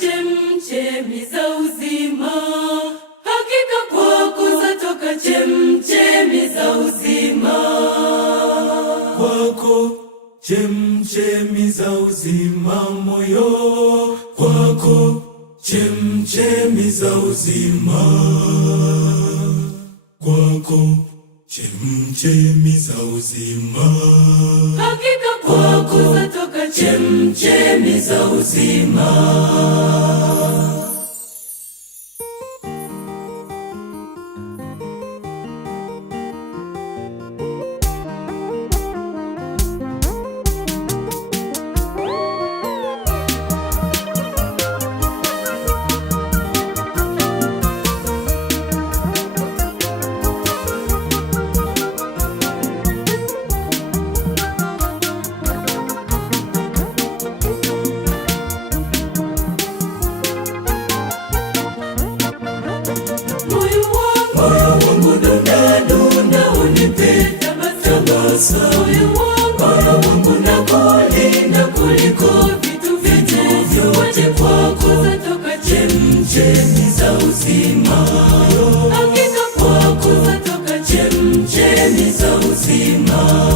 chemchemi za uzima, hakika kwako zatoka chemchemi za uzima. Kwako chemchemi za uzima, moyo kwako chemchemi za uzima, kwako chemchemi za uzima, hakika kwako zatoka chemchemi za uzima. Moyo wangu nakulinda kuliko vitu vyote, kwako zatoka chemchemi za uzima, Hakika kwako zatoka chemchemi za uzima.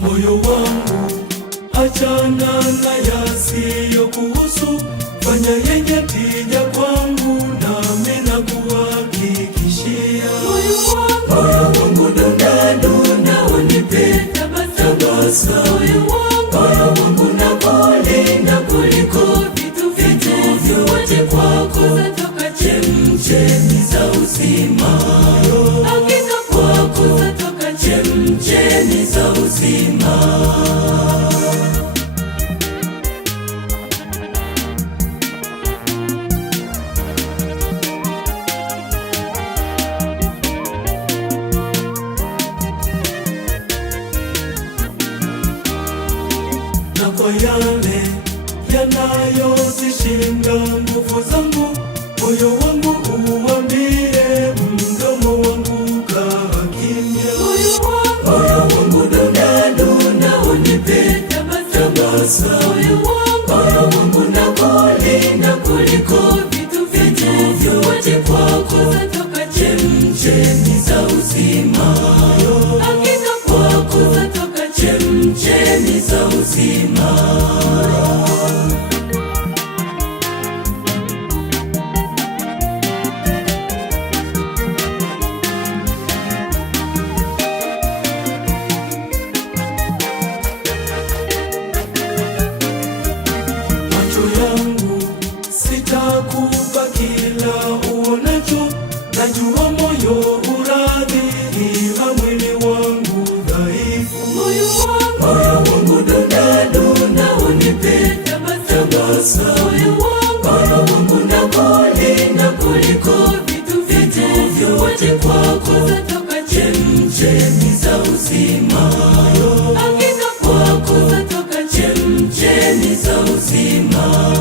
Moyo wangu achana na yasiyokuhusu, fanya yenye tija kwangu, nami nakuhakikishia. Moyo wangu dunda dunda, unipe tabasamu. Moyo wangu nakulinda kuliko vitu vyote, kwako zatoka chemchemi za uzima, Hakika kwako zatoka chemchemi za uzima. Na kwa yale yanayozishinda nguvu zangu, moyo wangu uambie, mdomo wangu kaa kimya. Moyo wangu dunda dunda, unipe tabasamu. Moyo wangu nakulinda kuliko vitu vyote, kwako zatoka chemchemi za uzima, Hakika kwako zatoka chemchemi za uzima. Sitakupa kila uonacho, najua moyo uradhi, ila mwili wangu dhaifu. Moyo wangu dunda dunda, unipe tabasamu. Moyo wangu nakulinda kuliko vitu vyote, kwako zatoka chemchemi za uzima, Hakika kwako zatoka chemchemi za uzima.